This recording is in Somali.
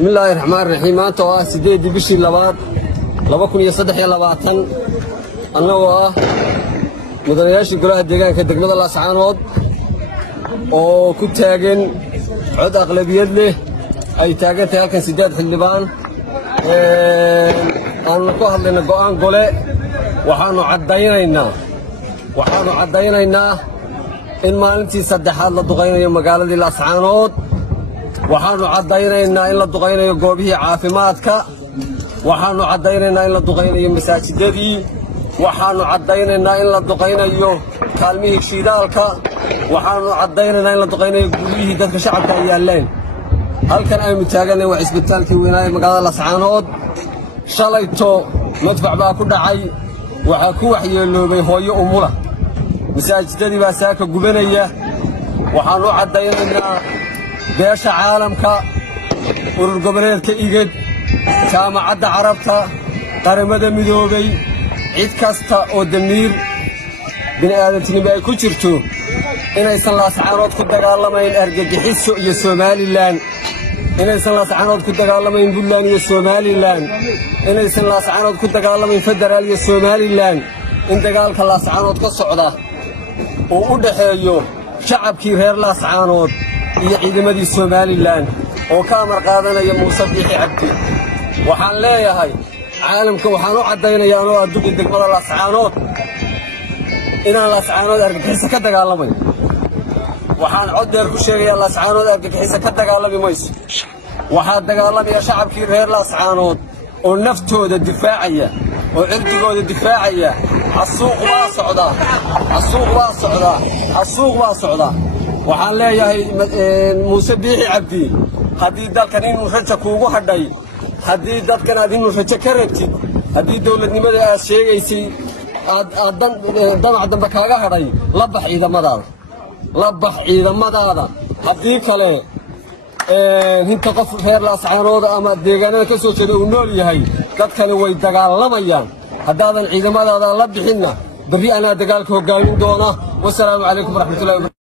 بسم الله الرحمن الرحيم. أنت سيدي بشي لبات لبكون يصدح يا لباتن أنا مدرياش يقولها الدجاج كدقمة الله سعانود أو كنت تاجن عد أغلبية له أي تاجن تاكن سجاد حلبان أنا كهل لنا قان قلة وحنو عدينا إن ما أنت صدحات للدقينا يوم قال لي الله سعانود وحنو عدينا إن للدقينا يقوبيه عافماتك وحنو عدينا إن للدقينا يوم مساجدي وحنو عدينا إن للدقينا يوم كلمه شيدالك وحنو عدينا إن للدقينا يقوبيه دك شعبك يالين هل كان أي متاجن وعسبتالك ويناي مقال الله سعانود شليتو مدفع باكو دعي وحكو وحيلو بيهوي أموره مساجدي باساك قبنية وحنو عدينا بيش عالمك ورقبنيت كإيجد جامعة عربتا قرمة مدوبي عيد كاستا أو دمير بني آدم تنبأي كترتو إنا يسان الله سعانود كنت قالما إن أرقى حسو يا سومالي لان إنا يسان الله سعانود كنت قالما إن بلان يا سومالي لان إنا يسان الله سعانود كنت قالما إن فدرال يا سومالي لان إنت قالك الله سعانود كالصعودة وأدحيو شعبكي غير الله سعانود iyo ciidamadii Soomaaliland oo ka amar qaadanaya Muuse Biixi Cabdi waxaan leeyahay caalamka waxaan u cadeynayaa inuu adduunka degmada la sacaanood inaan la sacaanood argagixis ka dagaalamay waxaan cod dheer ku sheegayaa la sacaanood argagixis ka dagaalami mayso waxaa dagaalamaya shacabkii reer la sacaanood oo naftooda difaacaya oo cirdigooda difaacaya xasuuq waa socdaa waxaan leeyahay Muuse Biixi Cabdi hadii dalkan inuu rajo kuugu hadhay hadii dadkan aad inuu rajo ka rabtid hadii dawladnimada aad sheegaysay aad damac dambe kaaga hadhay la bax ciidamadaada hadii kale inta qof reer la sacaanooda ama deegaanada ka soo jeeda uu nool yahay dadkani way dagaalamayaan hadaadan ciidamadaada la bixinna bari ana dagaalka hogaamin doona wassalaamu calaykum waraxmatullaahi